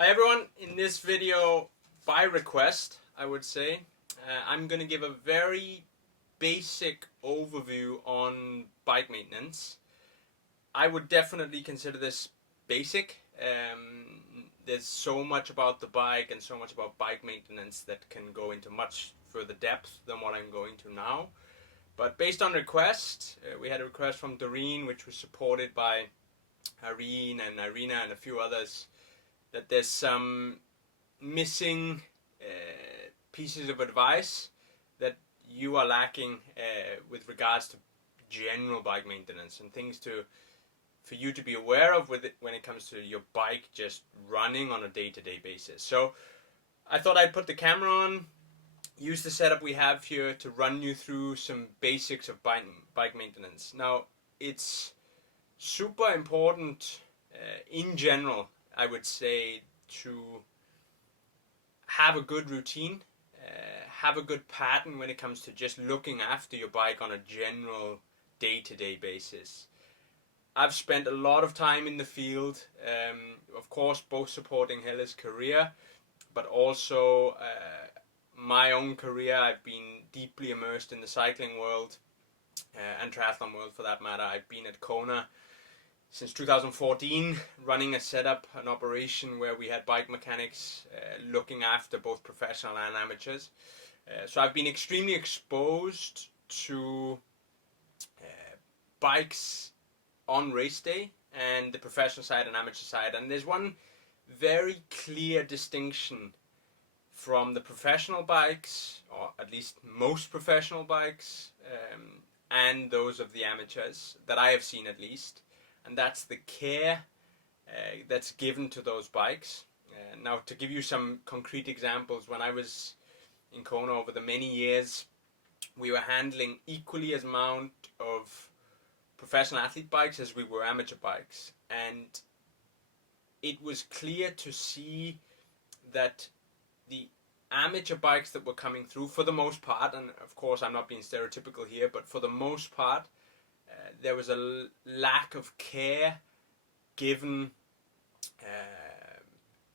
Hi everyone, in this video, by request, I would say, I'm going to give a very basic overview on bike maintenance. I would definitely consider this basic. There's so much about the bike and so much about bike maintenance that can go into much further depth than what I'm going to now. But based on request, we had a request from Doreen, which was supported by Irene and Irina and a few others, that there's some missing pieces of advice that you are lacking with regards to general bike maintenance and things for you to be aware of with it when it comes to your bike just running on a day-to-day basis. So I thought I'd put the camera on, use the setup we have here to run you through some basics of bike maintenance. Now, it's super important in general, I would say, to have a good routine, have a good pattern when it comes to just looking after your bike on a general day-to-day basis. I've spent a lot of time in the field, of course both supporting Helle's career, but also my own career. I've been deeply immersed in the cycling world and triathlon world for that matter. I've been at Kona since 2014, running a setup, an operation where we had bike mechanics looking after both professional and amateurs. So I've been extremely exposed to bikes on race day and the professional side and amateur side. And there's one very clear distinction from the professional bikes, or at least most professional bikes, and those of the amateurs, that I have seen at least. And that's the care that's given to those bikes. Now, to give you some concrete examples, when I was in Kona over the many years, we were handling equally as amount of professional athlete bikes as we were amateur bikes. And it was clear to see that the amateur bikes that were coming through, for the most part, and of course I'm not being stereotypical here, but for the most part, there was a lack of care given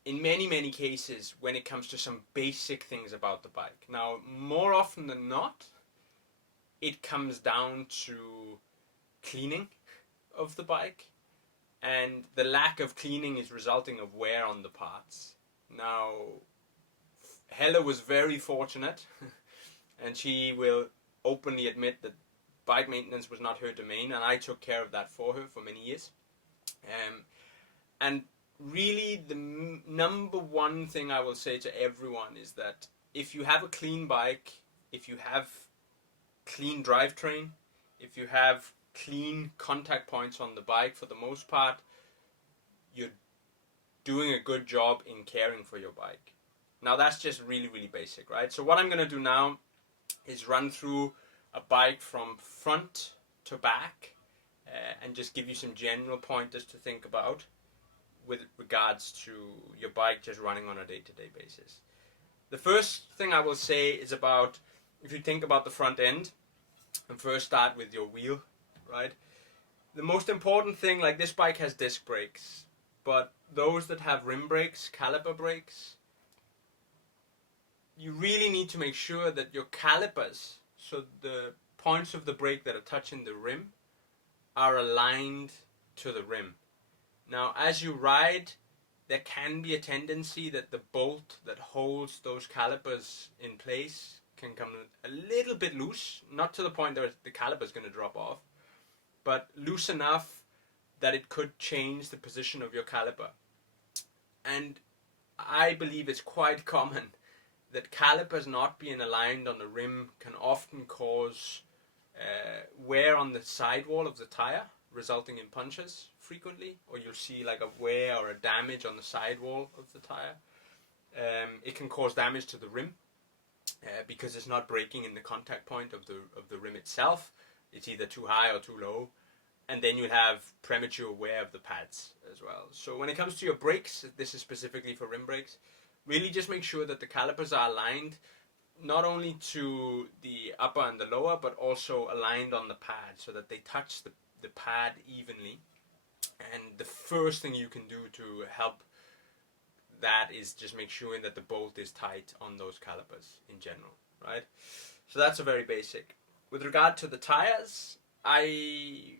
in many cases when it comes to some basic things about the bike. Now, more often than not, it comes down to cleaning of the bike, and the lack of cleaning is resulting of wear on the parts. Now, Helle was very fortunate and she will openly admit that bike maintenance was not her domain, and I took care of that for her for many years. And really the number one thing I will say to everyone is that if you have a clean bike, if you have clean drivetrain, if you have clean contact points on the bike, for the most part, you're doing a good job in caring for your bike. Now, that's just really basic, right? So what I'm going to do now is run through a bike from front to back and just give you some general pointers to think about with regards to your bike just running on a day-to-day basis. The first thing I will say is about, if you think about the front end, and first start with your wheel, right? The most important thing, like this bike has disc brakes, but those that have rim brakes, caliper brakes, you really need to make sure that your calipers, so the points of the brake that are touching the rim, are aligned to the rim. Now, as you ride, there can be a tendency that the bolt that holds those calipers in place can come a little bit loose, not to the point that the caliper is going to drop off, but loose enough that it could change the position of your caliper. And I believe it's quite common that calipers not being aligned on the rim can often cause wear on the sidewall of the tire, resulting in punctures frequently, or you'll see like a wear or a damage on the sidewall of the tire. It can cause damage to the rim because it's not braking in the contact point of the rim itself. It's either too high or too low, and then you'll have premature wear of the pads as well. So when it comes to your brakes, this is specifically for rim brakes, really just make sure that the calipers are aligned not only to the upper and the lower, but also aligned on the pad so that they touch the pad evenly. And the first thing you can do to help that is just make sure that the bolt is tight on those calipers in general, right? So that's a very basic. With regard to the tires, I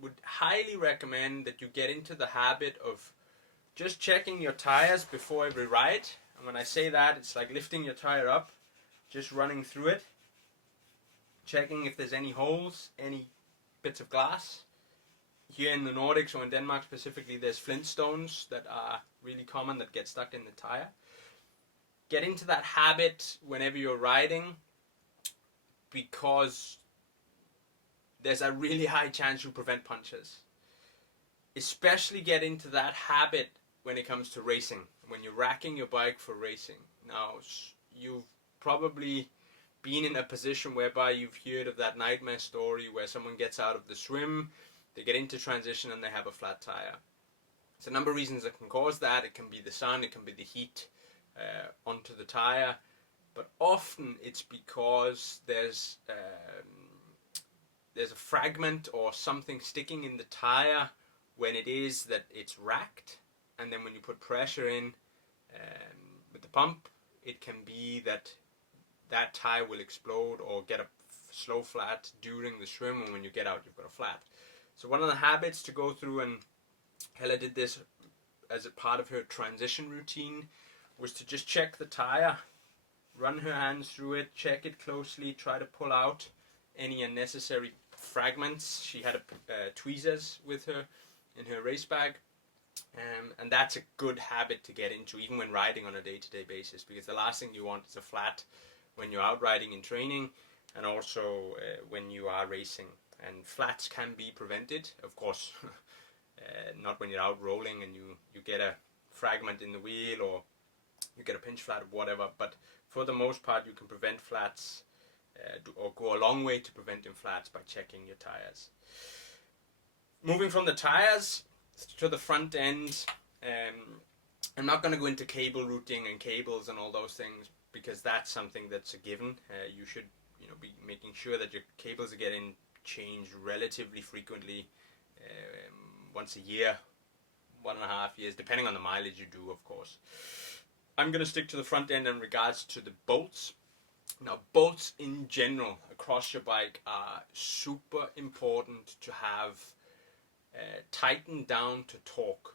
would highly recommend that you get into the habit of just checking your tires before every ride. And when I say that, it's like lifting your tire up, just running through it, checking if there's any holes, any bits of glass. Here in the Nordics or in Denmark specifically, there's flintstones that are really common that get stuck in the tire. Get into that habit whenever you're riding, because there's a really high chance you prevent punctures. Especially get into that habit when it comes to racing, when you're racking your bike for racing. Now, you've probably been in a position whereby you've heard of that nightmare story where someone gets out of the swim, they get into transition and they have a flat tire. There's a number of reasons that can cause that. It can be the sun, it can be the heat onto the tire, but often it's because there's a fragment or something sticking in the tire when it is that it's racked, and then when you put pressure in with the pump, it can be that that tire will explode or get a slow flat during the swim, and when you get out you've got a flat. So one of the habits to go through, and Hella did this as a part of her transition routine, was to just check the tire, run her hands through it, check it closely, try to pull out any unnecessary fragments. She had tweezers with her in her race bag, and that's a good habit to get into even when riding on a day-to-day basis, because the last thing you want is a flat when you're out riding in training, and also when you are racing. And flats can be prevented, of course, not when you're out rolling and you get a fragment in the wheel or you get a pinch flat or whatever, but for the most part you can prevent flats or go a long way to preventing flats by checking your tires. Moving from the tires to the front end, I'm not going to go into cable routing and cables and all those things, because that's something that's a given. You should be making sure that your cables are getting changed relatively frequently, once a year, 1.5 years, depending on the mileage you do, of course. I'm going to stick to the front end in regards to the bolts. Now, bolts in general across your bike are super important to have tightened down to torque.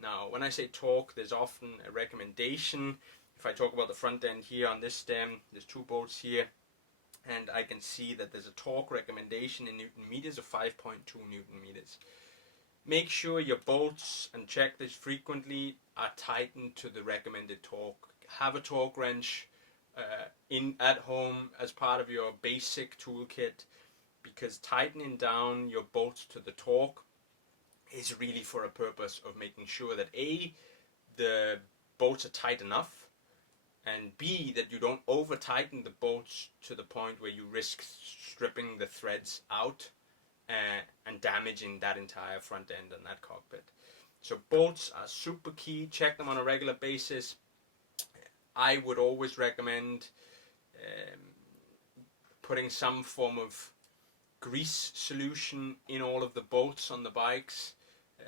Now, when I say torque, there's often a recommendation. If I talk about the front end here on this stem, there's 2 bolts here, and I can see that there's a torque recommendation in Newton meters of 5.2 Newton meters. Make sure your bolts, and check this frequently, are tightened to the recommended torque. Have a torque wrench at home as part of your basic toolkit, because tightening down your bolts to the torque is really for a purpose of making sure that A, the bolts are tight enough, and B, that you don't over tighten the bolts to the point where you risk stripping the threads out and damaging that entire front end and that cockpit. So bolts are super key. Check them on a regular basis. I would always recommend putting some form of grease solution in all of the bolts on the bikes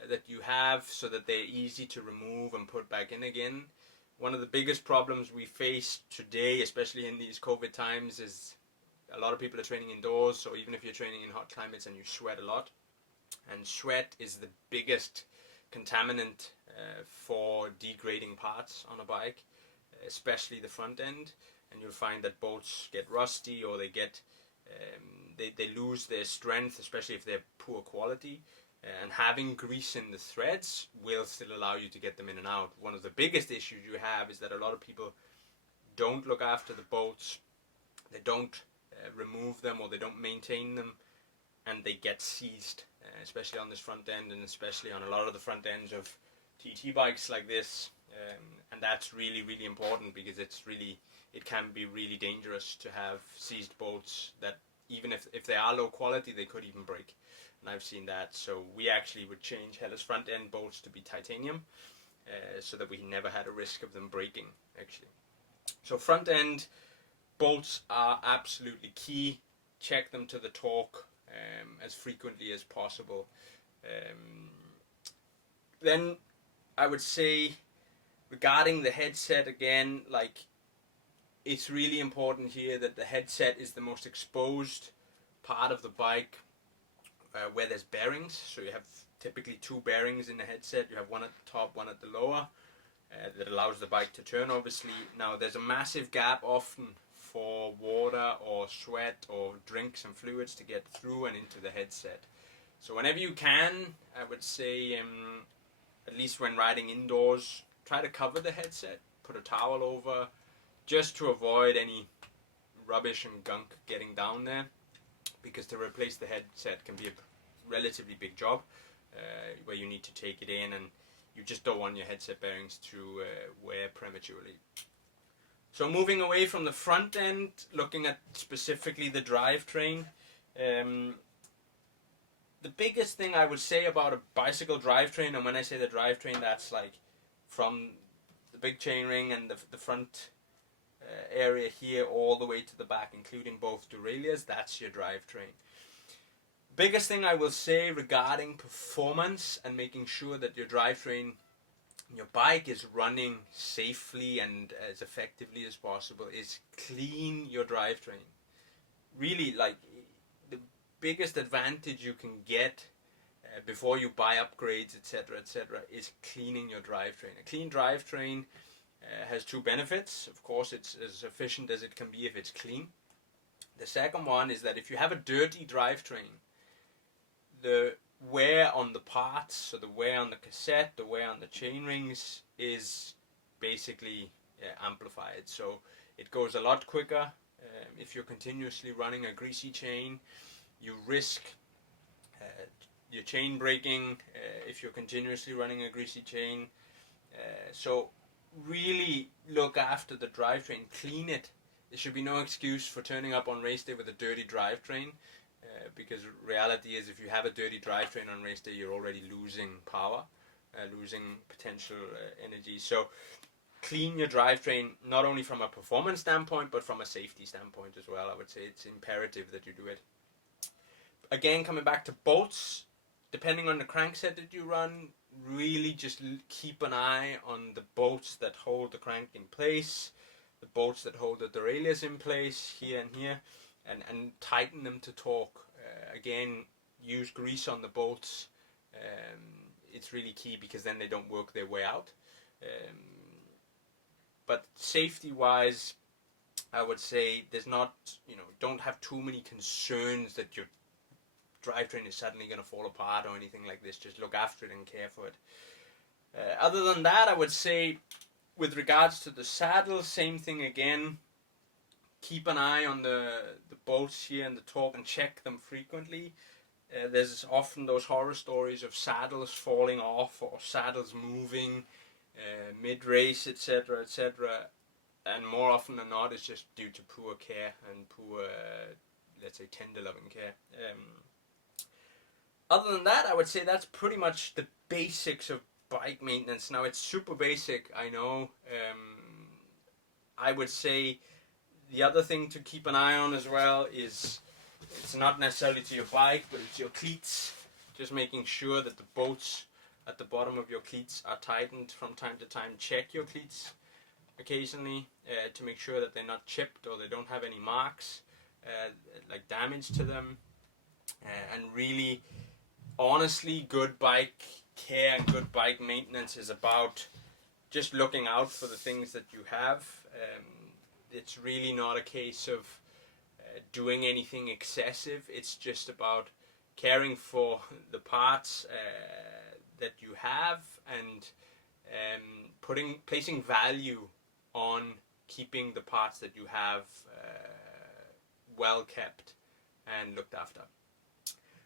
that you have, so that they're easy to remove and put back in again. One of the biggest problems we face today, especially in these COVID times, is a lot of people are training indoors, or even if you're training in hot climates and you sweat a lot. And sweat is the biggest contaminant for degrading parts on a bike, especially the front end. And you'll find that bolts get rusty, or they get they lose their strength, especially if they're poor quality. And having grease in the threads will still allow you to get them in and out. One of the biggest issues you have is that a lot of people don't look after the bolts, they don't remove them, or they don't maintain them, and they get seized, especially on this front end, and especially on a lot of the front ends of TT bikes like this. And that's really, really important, because it can be really dangerous to have seized bolts that, even if they are low quality, they could even break. And I've seen that. So we actually would change Hella's front end bolts to be titanium, so that we never had a risk of them breaking, actually. So front end bolts are absolutely key. Check them to the torque as frequently as possible. Then I would say Regarding the headset again, like, it's really important here that the headset is the most exposed part of the bike where there's bearings. So you have typically two bearings in the headset. You have one at the top, one at the lower, that allows the bike to turn, obviously. Now there's a massive gap often for water or sweat or drinks and fluids to get through and into the headset. So whenever you can, I would say, at least when riding indoors, try to cover the headset, put a towel over, just to avoid any rubbish and gunk getting down there, because to replace the headset can be a relatively big job, where you need to take it in, and you just don't want your headset bearings to wear prematurely. So moving away from the front end, looking at specifically the drivetrain, the biggest thing I would say about a bicycle drivetrain, and when I say the drivetrain, that's like from the big chainring and the front area here all the way to the back, including both derailleurs, that's your drivetrain. Biggest thing I will say regarding performance and making sure that your drivetrain, your bike is running safely and as effectively as possible, is clean your drivetrain. Really, like, the biggest advantage you can get before you buy upgrades, etc., is cleaning your drivetrain. A clean drivetrain has two benefits. Of course, it's as efficient as it can be if it's clean. The second one is that if you have a dirty drivetrain, the wear on the parts, so the wear on the cassette, the wear on the chain rings, is basically amplified. So it goes a lot quicker. If you're continuously running a greasy chain, you risk your chain breaking if you're continuously running a greasy chain. So really look after the drivetrain, clean it. There should be no excuse for turning up on race day with a dirty drivetrain, because reality is if you have a dirty drivetrain on race day, you're already losing power, losing potential energy. So clean your drivetrain, not only from a performance standpoint, but from a safety standpoint as well. I would say it's imperative that you do it. Again, coming back to bolts, depending on the crankset that you run, really just keep an eye on the bolts that hold the crank in place, the bolts that hold the derailleurs in place here and here, and tighten them to torque. Again, use grease on the bolts. It's really key, because then they don't work their way out. But safety wise, I would say there's not, don't have too many concerns that your drivetrain is suddenly going to fall apart or anything like this. Just look after it and care for it. Other than that, I would say with regards to the saddle, same thing again. Keep an eye on the bolts here and the torque, and check them frequently. There's often those horror stories of saddles falling off or saddles moving mid-race, etc., and more often than not it's just due to poor care and poor, let's say, tender loving care. Other than that, I would say that's pretty much the basics of bike maintenance. Now, it's super basic, I know. I would say the other thing to keep an eye on as well is, it's not necessarily to your bike, but it's your cleats. Just making sure that the bolts at the bottom of your cleats are tightened from time to time. Check your cleats occasionally to make sure that they're not chipped or they don't have any marks, like damage to them. And really, honestly, good bike care and good bike maintenance is about just looking out for the things that you have. It's really not a case of doing anything excessive. It's just about caring for the parts that you have, and placing value on keeping the parts that you have well kept and looked after.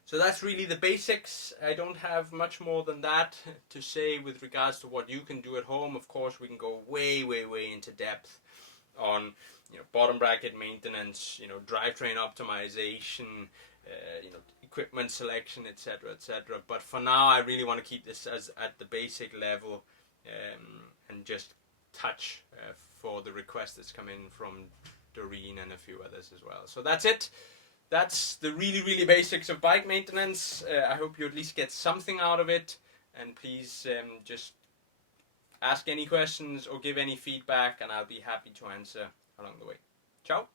So that's really the basics. I don't have much more than that to say with regards to what you can do at home. Of course, we can go way into depth on bottom bracket maintenance, drivetrain optimization, equipment selection, etc. But for now, I really want to keep this as at the basic level, and just touch for the request that's come in from Doreen and a few others as well. So that's it. That's the really basics of bike maintenance. I hope you at least get something out of it, and please just ask any questions or give any feedback, and I'll be happy to answer along the way. Ciao!